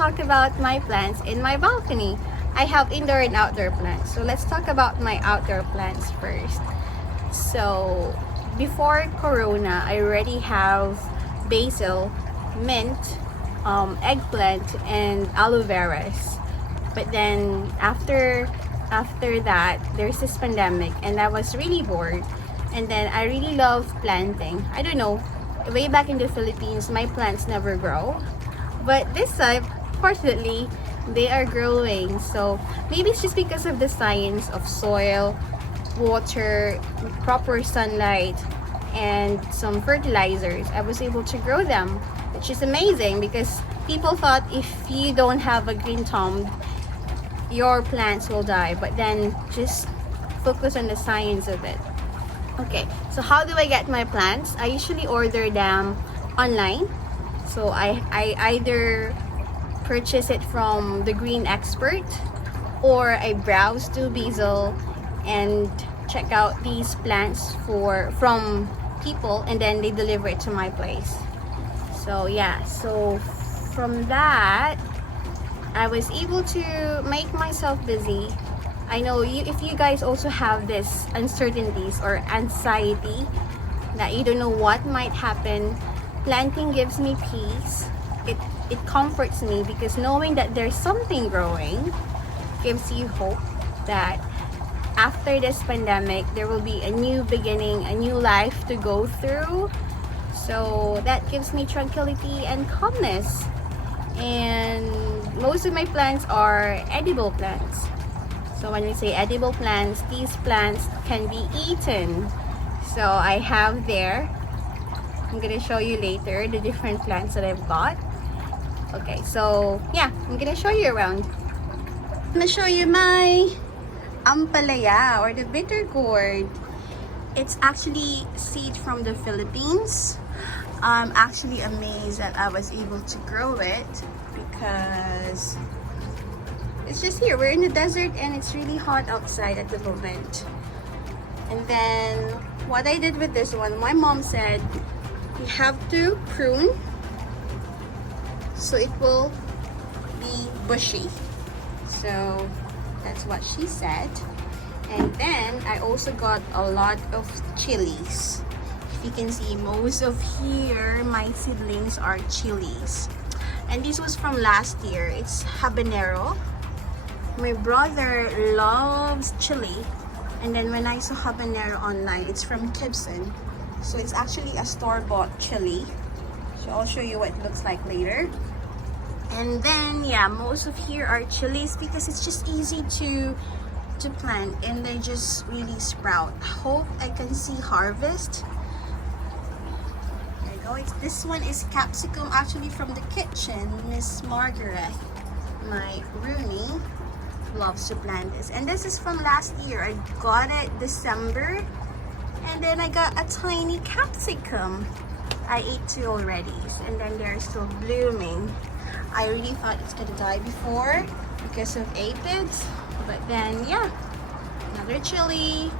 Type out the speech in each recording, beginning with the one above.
talk about my plants in my balcony. I have indoor and outdoor plants. So let's talk about my outdoor plants first. So before Corona, I already have basil, mint, eggplant, and aloe veras. But then after that, there's this pandemic, and I was really bored. And then I really love planting. I don't know, way back in the Philippines, my plants never grow. But this time, fortunately, they are growing. So maybe it's just because of the science of soil, water, proper sunlight, and some fertilizers. I was able to grow them, which is amazing because people thought if you don't have a green thumb, your plants will die. But then just focus on the science of it. Okay, so how do I get my plants? I usually order them online. So I either purchase it from the green expert, or I browse to basil and check out these plants from people, and then they deliver it to my place. So yeah, so from that I was able to make myself busy. I know if you guys also have this uncertainties or anxiety that you don't know what might happen, planting gives me peace. It comforts me because knowing that there's something growing gives you hope that after this pandemic there will be a new beginning, a new life to go through. So that gives me tranquility and calmness. And most of my plants are edible plants. So when we say edible plants, these plants can be eaten. So I have there, I'm gonna show you later the different plants that I've got. Okay, so yeah, I'm gonna show you around. I'm gonna show you my ampalaya or the bitter gourd. It's actually seed from the Philippines. I'm actually amazed that I was able to grow it because it's just here. We're in the desert and it's really hot outside at the moment. And then what I did with this one, my mom said you have to prune so it will be bushy. So that's what she said. And then I also got a lot of chilies. If you can see, most of here my seedlings are chilies. And this was from last year. It's habanero. My brother loves chili. And then when I saw habanero online, it's from Gibson. So it's actually a store-bought chili. So I'll show you what it looks like later. And then yeah, most of here are chilies because it's just easy to plant and they just really sprout. Hope I can see harvest. There you go. This one is capsicum, actually from the kitchen. Miss Margaret, my roomie, loves to plant this. And this is from last year. I got it December. And then I got a tiny capsicum. I ate 2 already. And then they're still blooming. I really thought it's gonna die before because of aphids. But then yeah, another chilies.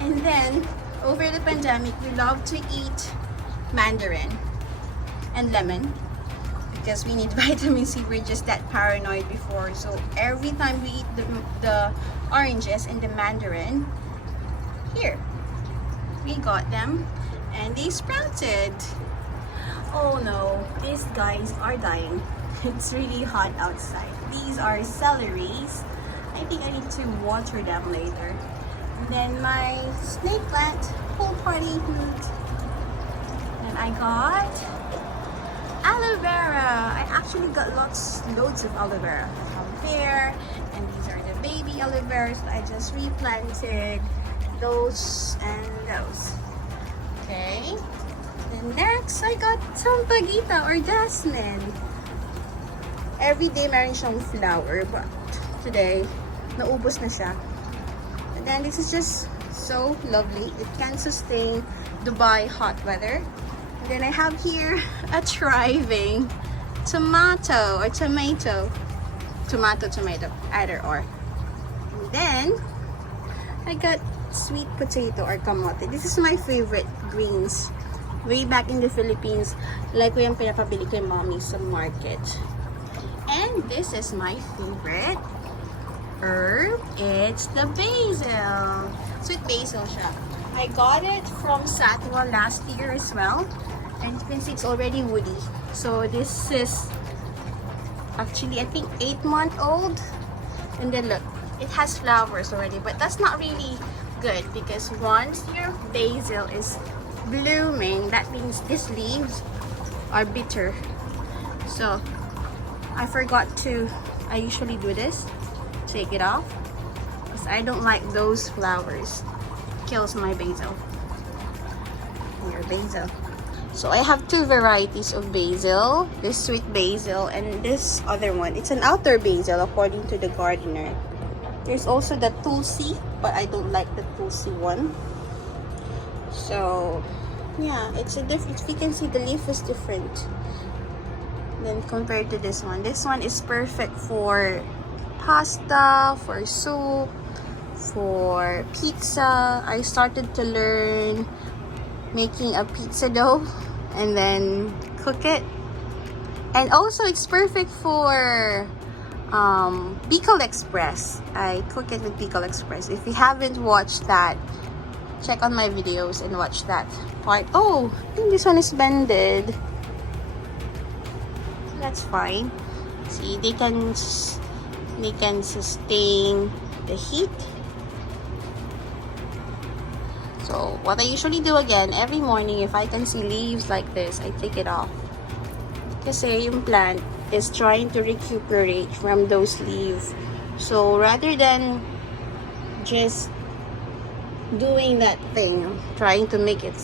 And then over the pandemic, we love to eat mandarin and lemon because we need vitamin C. We're just that paranoid before. So every time we eat the oranges and the mandarin, here, we got them and they sprouted. Oh no, these guys are dying. It's really hot outside. These are celeries. I think I need to water them later. And then my snake plant, whole party meat. And I got aloe vera. I actually got loads of aloe vera from there. And these are the baby aloe veras that I just replanted. Those and those. Okay. And next, I got sampaguita or jasmine. Every day meron siyang flower, but today, naubos na siya. And then this is just so lovely. It can sustain Dubai hot weather. And then I have here a thriving tomato, either or. And then I got sweet potato or kamote. This is my favorite greens way back in the Philippines, like ko yung pinapabili kay mommy sa market. And this is my favorite herb. It's the basil. Sweet basil siya. I got it from Satwa last year as well. And you can see it's already woody. So this is actually, I think, 8-month old. And then look, it has flowers already. But that's not really good because once your basil is blooming, that means these leaves are bitter. So I forgot to, I usually do this, take it off, because I don't like those flowers. Kills my basil. Your basil. So I have 2 varieties of basil, this sweet basil and this other one. It's an outdoor basil according to the gardener. There's also the tulsi, but I don't like the tulsi one. So yeah, it's a different, if you can see, the leaf is different than compared to this one. This one is perfect for pasta, for soup, for pizza. I started to learn making a pizza dough and then cook it. And also it's perfect for Bicol Express. I cook it with Bicol Express. If you haven't watched that, check on my videos and watch that part. Oh, I think this one is bended. That's fine. See, they can sustain the heat. So what I usually do again every morning, if I can see leaves like this, I take it off. Kasi yung plant is trying to recuperate from those leaves. So rather than just doing that thing, trying to make it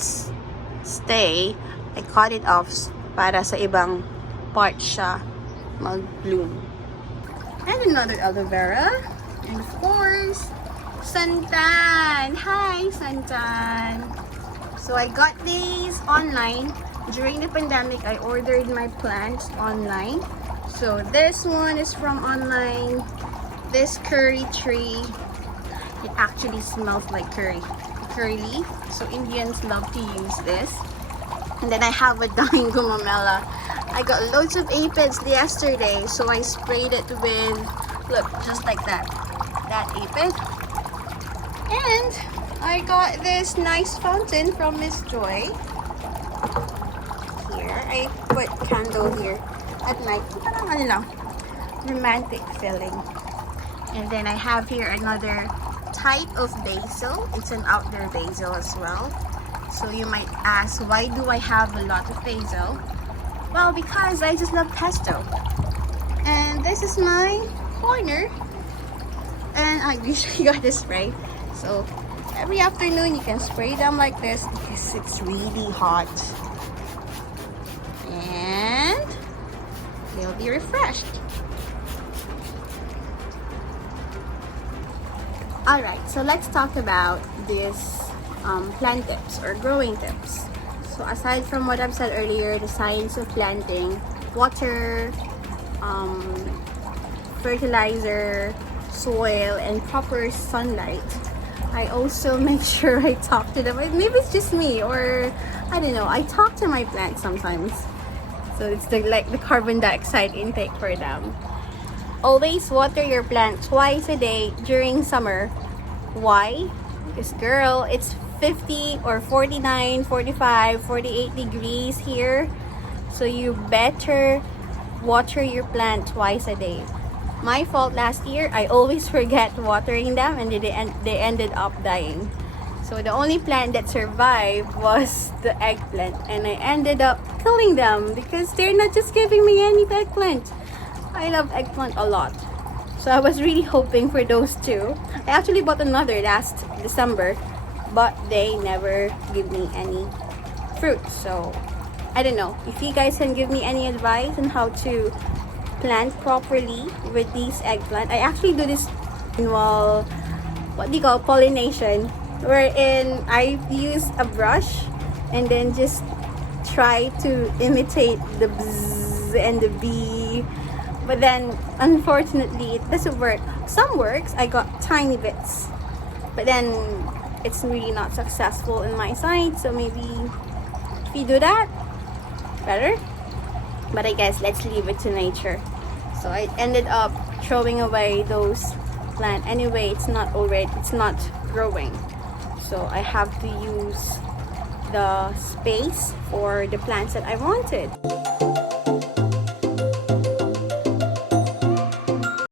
stay, I cut it off para sa ibang part siya mag-bloom. And another aloe vera. And of course, santan. Hi, santan. So I got these online. During the pandemic, I ordered my plants online. So this one is from online. This curry tree, it actually smells like curry leaf. So Indians love to use this. And then I have a dying gumamela. I got loads of aphids yesterday, so I sprayed it with, look, just like that aphid. And I got this nice fountain from Miss Joy. Here, I put candle here at night. Parang ano lang, romantic feeling. And then I have here another type of basil. It's an outdoor basil as well. So you might ask, why do I have a lot of basil? Well, because I just love pesto. And this is my corner. And I usually got this spray. So every afternoon you can spray them like this because it's really hot. And they'll be refreshed. Alright, so let's talk about this plant tips or growing tips. So aside from what I've said earlier, the science of planting, water, fertilizer, soil, and proper sunlight, I also make sure I talk to them. Maybe it's just me, or I don't know, I talk to my plants sometimes. So it's like the carbon dioxide intake for them. Always water your plant twice a day during summer. Why? Because girl, it's 50 or 49, 45, 48 degrees here. So you better water your plant twice a day. My fault last year, I always forget watering them and they ended up dying. So the only plant that survived was the eggplant, and I ended up killing them because they're not just giving me any eggplant. I love eggplant a lot. So I was really hoping for those two. I actually bought another last December, but they never give me any fruit. So I don't know if you guys can give me any advice on how to plant properly with these eggplant. I actually do this annual, what do you call, pollination, wherein I use a brush and then just try to imitate the bzzz and the bee. But then, unfortunately, it doesn't work. Some works, I got tiny bits. But then, it's really not successful in my side. So maybe if you do that, better. But I guess let's leave it to nature. So I ended up throwing away those plants. Anyway, it's not growing. So I have to use the space for the plants that I wanted.